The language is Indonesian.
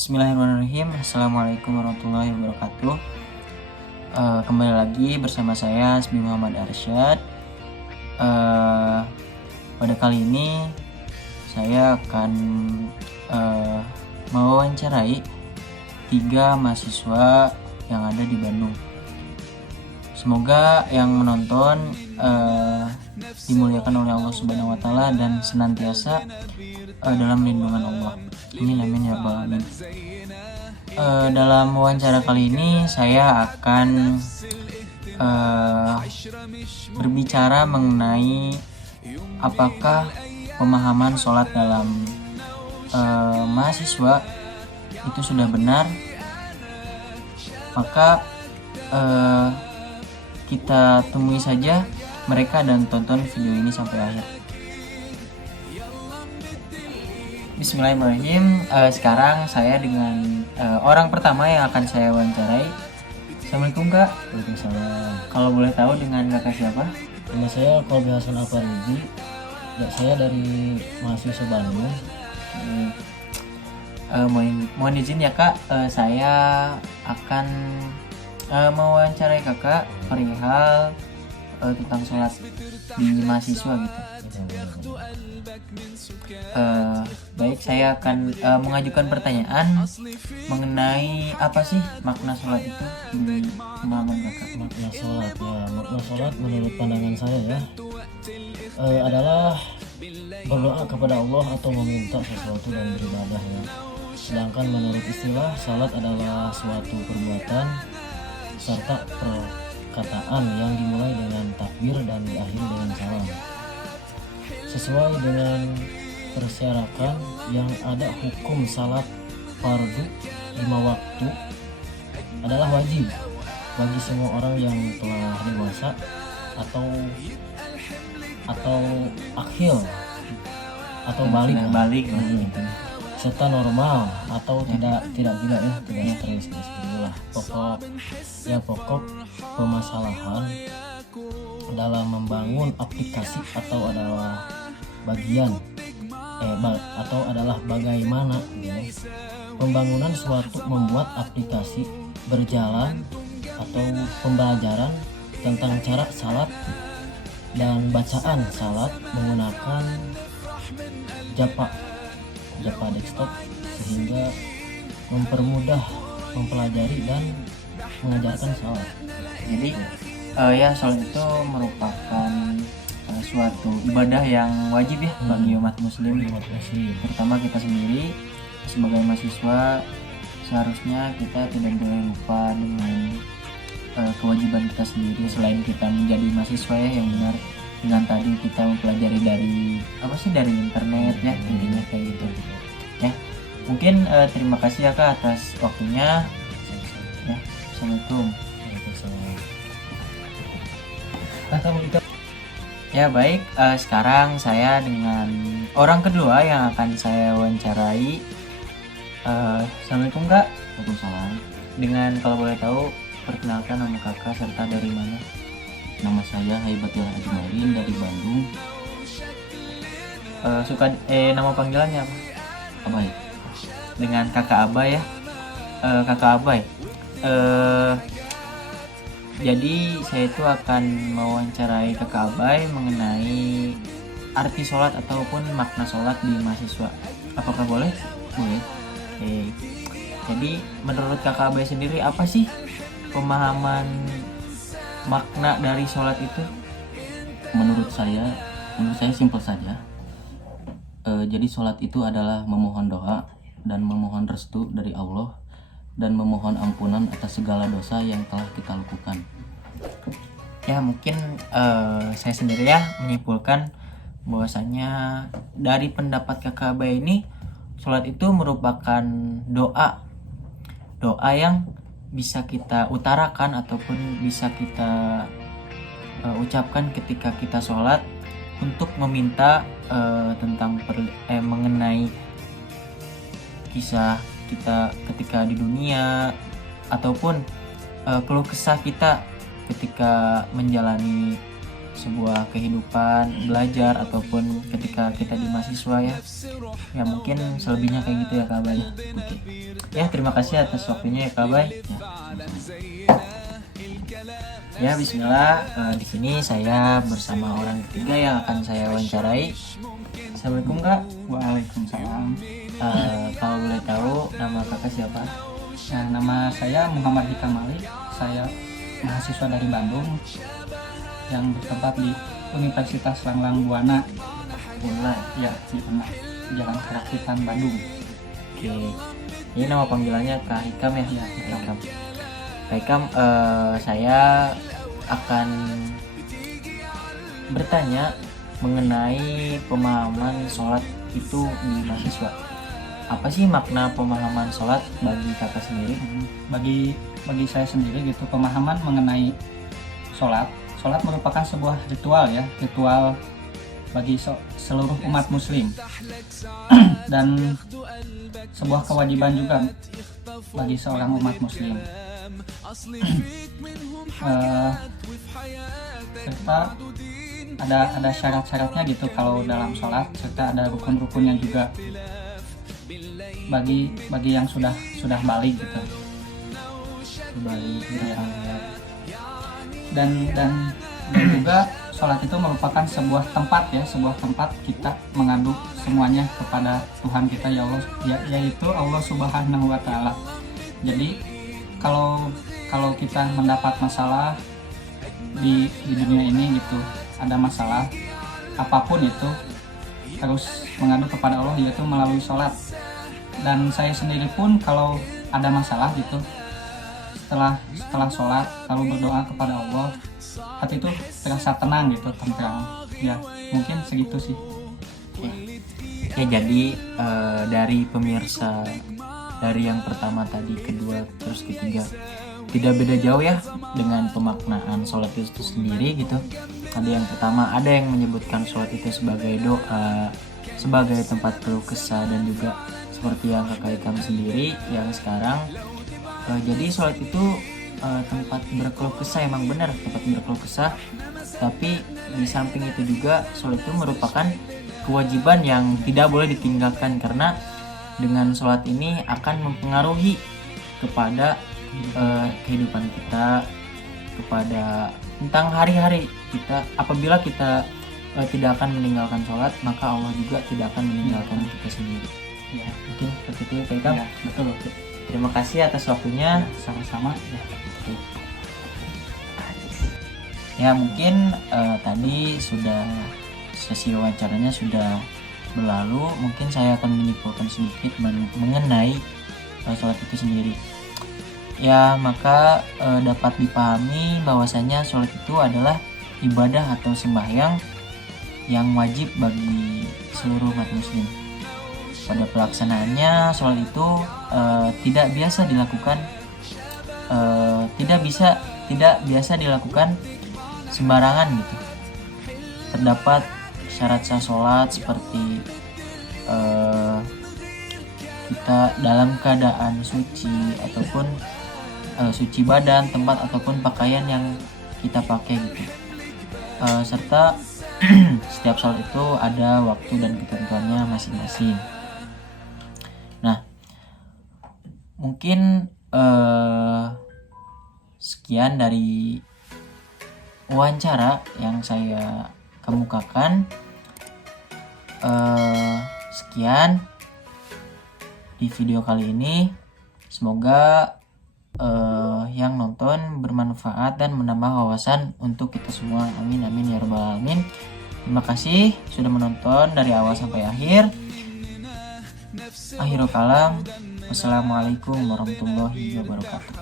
Bismillahirrahmanirrahim. Assalamualaikum warahmatullahi wabarakatuh. Kembali lagi bersama saya Asbi Muhammad Arsyad. Pada kali ini saya akan mewawancarai 3 mahasiswa yang ada di Bandung. Semoga yang menonton dimuliakan oleh Allah Subhanahu wa taala dan senantiasa dalam lindungan Allah. Amin ya rabbal alamin. Dalam wawancara kali ini saya akan berbicara mengenai apakah pemahaman sholat dalam mahasiswa itu sudah benar. Maka kita temui saja mereka dan tonton video ini sampai akhir. Bismillahirrahmanirrahim. Sekarang saya dengan orang pertama yang akan saya wawancarai. Assalamualaikum Kak. Waalaikumsalam. Kalau boleh tahu dengan Kakak siapa? Nama saya Kolbi Hasan Aparidi. Ya, saya dari mahasiswa Bandung. Mohon izin ya Kak, saya akan mewawancarai Kakak perihal tentang sholat di mahasiswa gitu. Baik, saya akan mengajukan pertanyaan mengenai apa sih makna sholat itu di pemahaman Kakak. Makna sholat menurut pandangan saya ya adalah berdoa kepada Allah atau meminta sesuatu dan beribadah ya. Sedangkan menurut istilah salat adalah suatu perbuatan serta perkataan yang dimulai dengan takbir dan diakhiri dengan salam. Sesuai dengan persyaratan yang ada, hukum salat fardu 5 waktu adalah wajib bagi semua orang yang telah dewasa atau akhil atau balik gitu. Serta normal atau tidak gila ya, tidak stres itulah pokok permasalahan dalam membangun aplikasi atau adalah bagaimana ya, pembangunan suatu membuat aplikasi berjalan atau pembelajaran tentang cara salat dan bacaan salat menggunakan Java desktop sehingga mempermudah mempelajari dan mengajarkan salat. Jadi ya sholat itu merupakan suatu ibadah yang wajib ya bagi umat muslim, terutama kita sendiri sebagai mahasiswa. Seharusnya kita tidak boleh lupa dengan kewajiban kita sendiri selain kita menjadi mahasiswa ya yang benar, dengan tadi kita mempelajari dari internet ya, intinya kayak gitu ya. Mungkin terima kasih ya Kak atas waktunya ya. Assalamualaikum. Ya baik, sekarang saya dengan orang kedua yang akan saya wawancarai. Assalamualaikum Kak. Waalaikumsalam. Dengan kalau boleh tahu perkenalkan nama Kakak serta dari mana? Nama saya Haibatul Ajmarin dari Bandung. Nama panggilannya apa? Abai. Dengan Kakak Abai ya. Kakak Abai. Jadi saya itu akan mewawancarai Kakak Abai mengenai arti sholat ataupun makna sholat di mahasiswa. Apakah boleh? Boleh. Oke. Jadi menurut Kakak Abai sendiri apa sih pemahaman makna dari sholat itu? Menurut saya simpel saja. Jadi sholat itu adalah memohon doa dan memohon restu dari Allah dan memohon ampunan atas segala dosa yang telah kita lakukan. Ya mungkin saya sendiri ya menyimpulkan bahwasanya dari pendapat Kakak Abai ini, sholat itu merupakan doa yang bisa kita utarakan ataupun bisa kita ucapkan ketika kita sholat untuk meminta tentang mengenai kisah kita ketika di dunia ataupun keluh kesah kita ketika menjalani sebuah kehidupan belajar ataupun ketika kita di mahasiswa ya. Ya mungkin selebihnya kayak gitu ya Kak Abah ya. Oke. Ya, terima kasih atas waktunya ya Kak Bay. Ya, bismillah. Di sini saya bersama orang ketiga yang akan saya wawancarai. Assalamualaikum Kak. Waalaikumsalam. Kalau boleh tahu nama kakak siapa? Nah, nama saya Muhammad Hikam Ali. Saya mahasiswa dari Bandung yang bertempat di Universitas Langlang Buana. Unlay. Ya, di Jalan Kerakitan Bandung. Oke. Ini nama panggilannya Kak Hikam ya? Ya, Hikam. Kak Hikam, saya akan bertanya mengenai pemahaman sholat itu di mahasiswa. Apa sih makna pemahaman sholat bagi kakak sendiri? Bagi saya sendiri gitu, pemahaman mengenai sholat merupakan sebuah ritual ya, ritual bagi seluruh umat muslim dan sebuah kewajiban juga bagi seorang umat muslim. Serta ada syarat-syaratnya gitu kalau dalam sholat, serta ada rukun-rukunnya juga bagi yang sudah balik gitu. Balik Ya. Dan juga sholat itu merupakan sebuah tempat kita mengadu semuanya kepada Tuhan kita ya Allah, yaitu Allah Subhanahu wa Ta'ala. Jadi kalau kita mendapat masalah di dunia ini gitu, ada masalah apapun itu, harus mengadu kepada Allah, yaitu melalui sholat. Dan saya sendiri pun kalau ada masalah gitu, setelah sholat lalu berdoa kepada Allah, hati itu terasa tenang gitu, tentram. Ya, mungkin segitu sih. Oke, jadi dari pemirsa, dari yang pertama tadi, kedua, terus ketiga, tidak beda jauh ya dengan pemaknaan sholat itu sendiri gitu. Tadi yang pertama ada yang menyebutkan sholat itu sebagai doa, sebagai tempat keluh kesah, dan juga seperti yang kakak Ikam sendiri yang sekarang, jadi sholat itu tempat berkeluh kesah, emang benar tempat berkeluh kesah. Tapi di samping itu juga sholat itu merupakan kewajiban yang tidak boleh ditinggalkan, karena dengan sholat ini akan mempengaruhi kepada kehidupan kita, kepada tentang hari-hari kita. Apabila kita tidak akan meninggalkan sholat, maka Allah juga tidak akan meninggalkan kita sendiri. Ya, Mungkin seperti itu Kak Ikam. ya, betul. Terima kasih atas waktunya. Sama-sama. Ya. Ya, mungkin tadi sudah sesi wawancaranya sudah berlalu. Mungkin saya akan menyimpulkan sedikit mengenai sholat itu sendiri. Ya, maka dapat dipahami bahwasanya sholat itu adalah ibadah atau sembahyang yang wajib bagi seluruh umat muslim. Pada pelaksanaannya, sholat itu tidak biasa dilakukan sembarangan gitu. Terdapat syarat sah sholat seperti kita dalam keadaan suci, ataupun suci badan, tempat, ataupun pakaian yang kita pakai gitu. Serta setiap sholat itu ada waktu dan ketentuannya masing-masing. Nah, mungkin sekian dari wawancara yang saya kemukakan. Sekian di video kali ini. Semoga yang nonton bermanfaat dan menambah wawasan untuk kita semua. Amin amin ya rabbal alamin. Terima kasih sudah menonton dari awal sampai akhir. Akhirul kalam. Wassalamualaikum warahmatullahi wabarakatuh.